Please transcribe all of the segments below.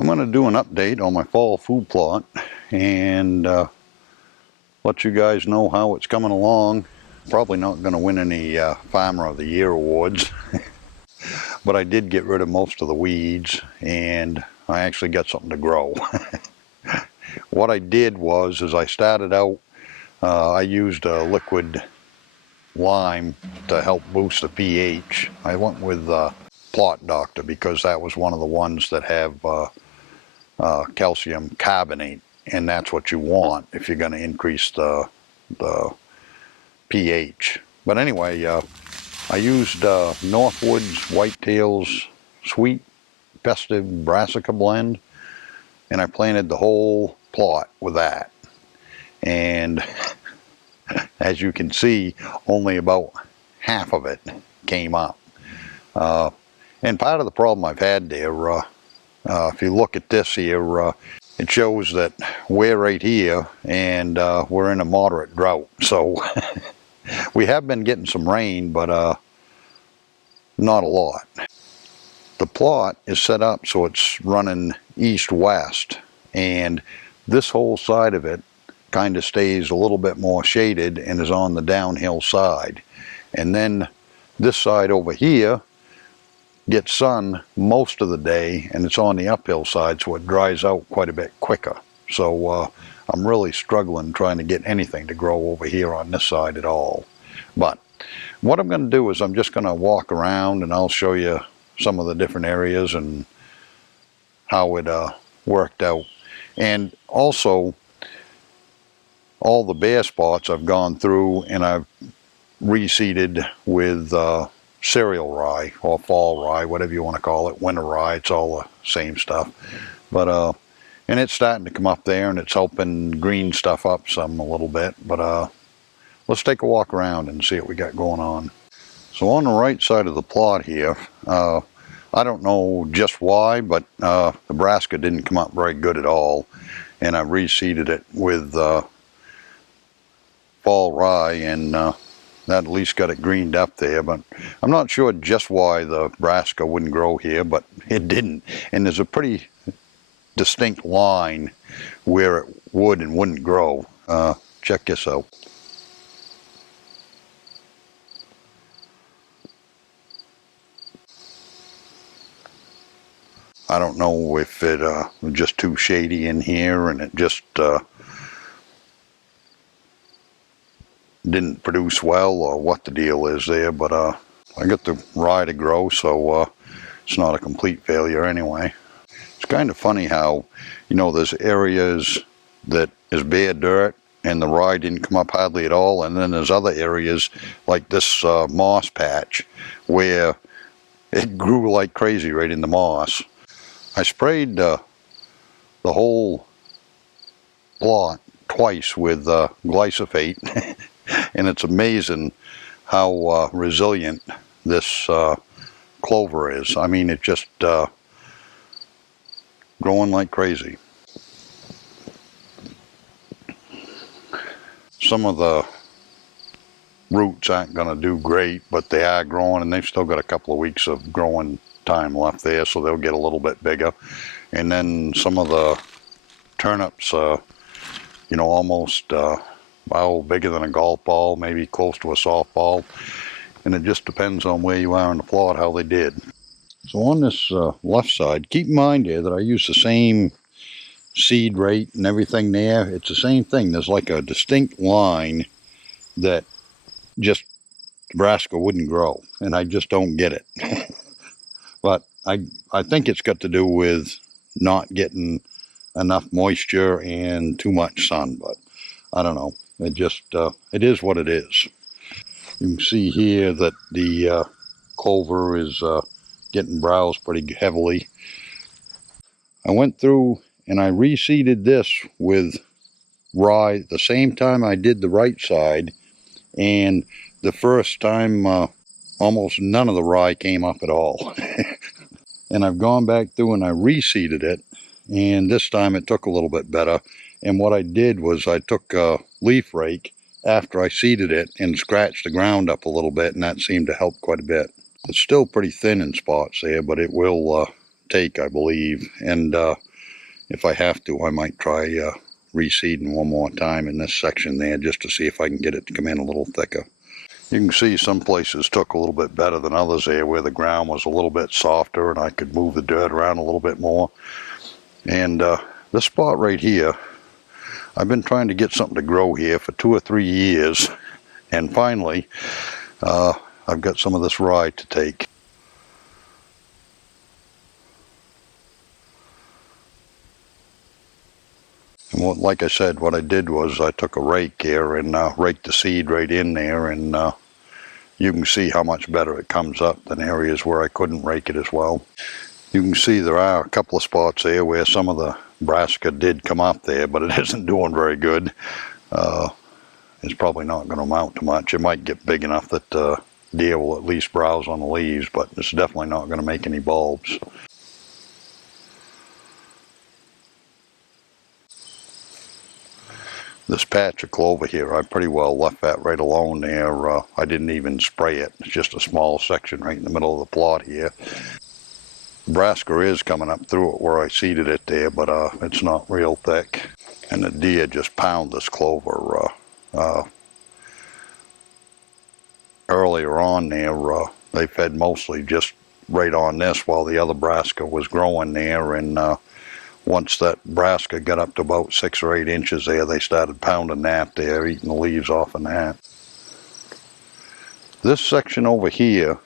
I'm going to do an update on my fall food plot and let you guys know how it's coming along. Probably not going to win any Farmer of the Year awards, but I did get rid of most of the weeds and I actually got something to grow. What I did was, as I started out, I used a liquid lime to help boost the pH. I went with Plot Doctor because that was one of the ones that have calcium carbonate, and that's what you want if you're going to increase the pH. But anyway, I used Northwoods Whitetails Sweet Festive Brassica blend, and I planted the whole plot with that. And as you can see, only about half of it came up. And part of the problem I've had there, if you look at this here, it shows that we're right here and we're in a moderate drought. So we have been getting some rain, but not a lot. The plot is set up so it's running east-west, and this whole side of it kind of stays a little bit more shaded and is on the downhill side. And then this side over here gets sun most of the day, and it's on the uphill side, so it dries out quite a bit quicker. So I'm really struggling trying to get anything to grow over here on this side at all. But what I'm going to do is I'm just going to walk around and I'll show you some of the different areas and how it worked out. And also, all the bare spots I've gone through and I've reseeded with cereal rye or fall rye, whatever you want to call it, winter rye. It's all the same stuff. But and it's starting to come up there and it's helping green stuff up some a little bit. But let's take a walk around and see what we got going on. So on the right side of the plot here, I don't know just why, but the Brassica didn't come up very good at all, and I reseeded it with fall rye, and that at least got it greened up there. But I'm not sure just why the Brassica wouldn't grow here, but it didn't. And there's a pretty distinct line where it would and wouldn't grow. Check this out. I don't know if it was just too shady in here and it just didn't produce well, or what the deal is there, but I got the rye to grow, so it's not a complete failure anyway. It's kind of funny how, you know, there's areas that is bare dirt and the rye didn't come up hardly at all, and then there's other areas like this moss patch where it grew like crazy right in the moss. I sprayed the whole plot twice with glyphosate, and it's amazing how resilient this clover is. I mean, it just growing like crazy. Some of the roots aren't going to do great, but they are growing, and they've still got a couple of weeks of growing time left there, so they'll get a little bit bigger. And then some of the turnips, you know, almost well, bigger than a golf ball, maybe close to a softball, and it just depends on where you are in the plot how they did. So on this left side, keep in mind here that I use the same seed rate and everything there. It's the same thing. There's like a distinct line that just Brassica wouldn't grow, and I just don't get it. But I think it's got to do with not getting enough moisture and too much sun, but I don't know. It just, it is what it is. You can see here that the clover is getting browsed pretty heavily. I went through and I reseeded this with rye the same time I did the right side, and the first time almost none of the rye came up at all. And I've gone back through and I reseeded it, and this time it took a little bit better. And what I did was I took a leaf rake after I seeded it and scratched the ground up a little bit, and that seemed to help quite a bit. It's still pretty thin in spots there, but it will take, I believe. And if I have to, I might try reseeding one more time in this section there just to see if I can get it to come in a little thicker. You can see some places took a little bit better than others there where the ground was a little bit softer and I could move the dirt around a little bit more. And this spot right here, I've been trying to get something to grow here for 2 or 3 years, and finally I've got some of this rye to take. And like I said, what I did was I took a rake here and raked the seed right in there, and you can see how much better it comes up than areas where I couldn't rake it as well. You can see there are a couple of spots there where some of the brassica did come up there, but it isn't doing very good. It's probably not going to amount to much. It might get big enough that deer will at least browse on the leaves, but it's definitely not going to make any bulbs. This patch of clover here, I pretty well left that right alone there. I didn't even spray it. It's just a small section right in the middle of the plot here. Brassica is coming up through it where I seeded it there, but it's not real thick. And the deer just pound this clover. Earlier on there, they fed mostly just right on this while the other brassica was growing there, and once that brassica got up to about 6 or 8 inches there, they started pounding that there, eating the leaves off of that. This section over here,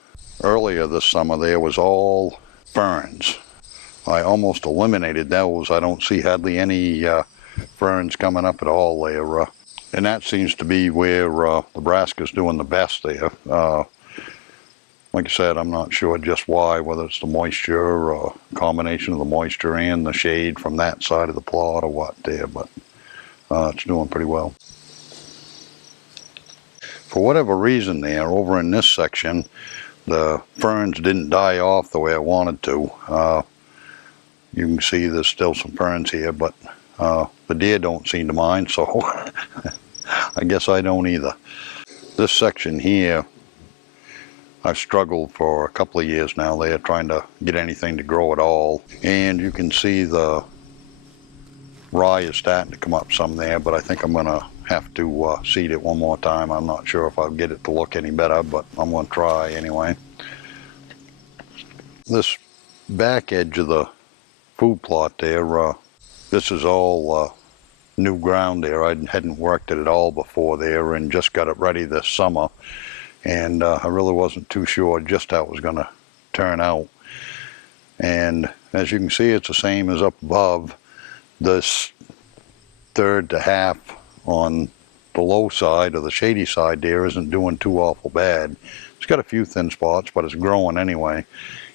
earlier this summer, there was all ferns. I almost eliminated those. I don't see hardly any ferns coming up at all there. And that seems to be where the brassica's doing the best there. Like I said, I'm not sure just why, whether it's the moisture or a combination of the moisture and the shade from that side of the plot or what there, but it's doing pretty well. For whatever reason there, over in this section, the ferns didn't die off the way I wanted to. You can see there's still some ferns here, but the deer don't seem to mind, so I guess I don't either. This section here, I've struggled for a couple of years now there trying to get anything to grow at all. And you can see the rye is starting to come up some there, but I think I'm going to have to seed it one more time. I'm not sure if I'll get it to look any better, but I'm going to try anyway. This back edge of the food plot there, this is all new ground there. I hadn't worked it at all before there and just got it ready this summer. And I really wasn't too sure just how it was going to turn out. And as you can see, it's the same as up above. This third to half on the low side or the shady side there isn't doing too awful bad. It's got a few thin spots, but it's growing anyway.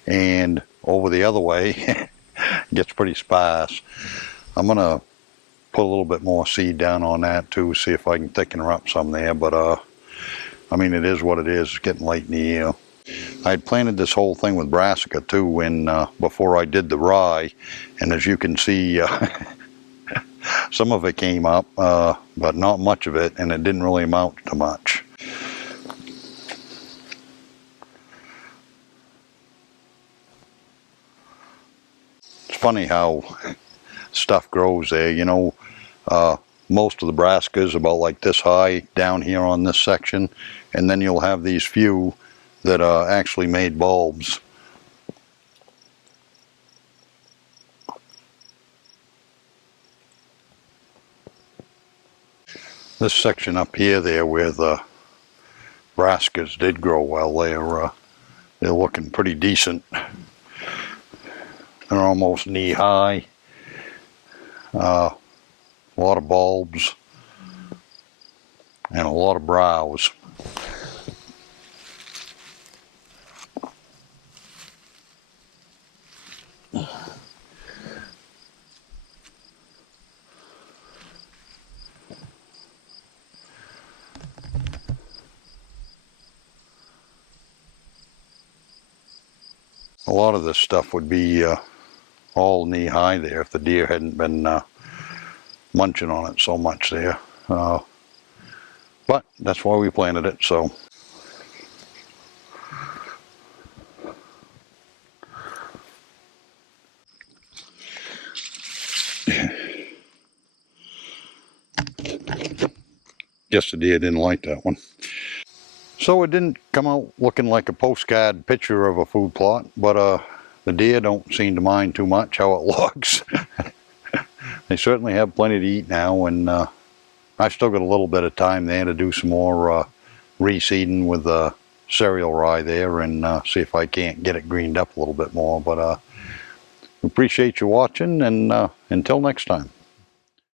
And over the other way, it gets pretty sparse. I'm going to put a little bit more seed down on that too, see if I can thicken her up some there, but I mean, it is what it is. It's getting late in the year. I had planted this whole thing with brassica too before I did the rye, and as you can see, some of it came up, but not much of it, and it didn't really amount to much. It's funny how stuff grows there, you know. Most of the brassica is about like this high down here on this section, and then you'll have these few that actually made bulbs. This section up here there where the brassicas did grow well, they're looking pretty decent. They're almost knee high. A lot of bulbs and a lot of browse. A lot of this stuff would be all knee high there if the deer hadn't been munching on it so much there. But that's why we planted it, so. Guess the deer didn't like that one. So it didn't come out looking like a postcard picture of a food plot, but the deer don't seem to mind too much how it looks. They certainly have plenty to eat now, and I've still got a little bit of time there to do some more reseeding with cereal rye there and see if I can't get it greened up a little bit more. But appreciate you watching, and until next time.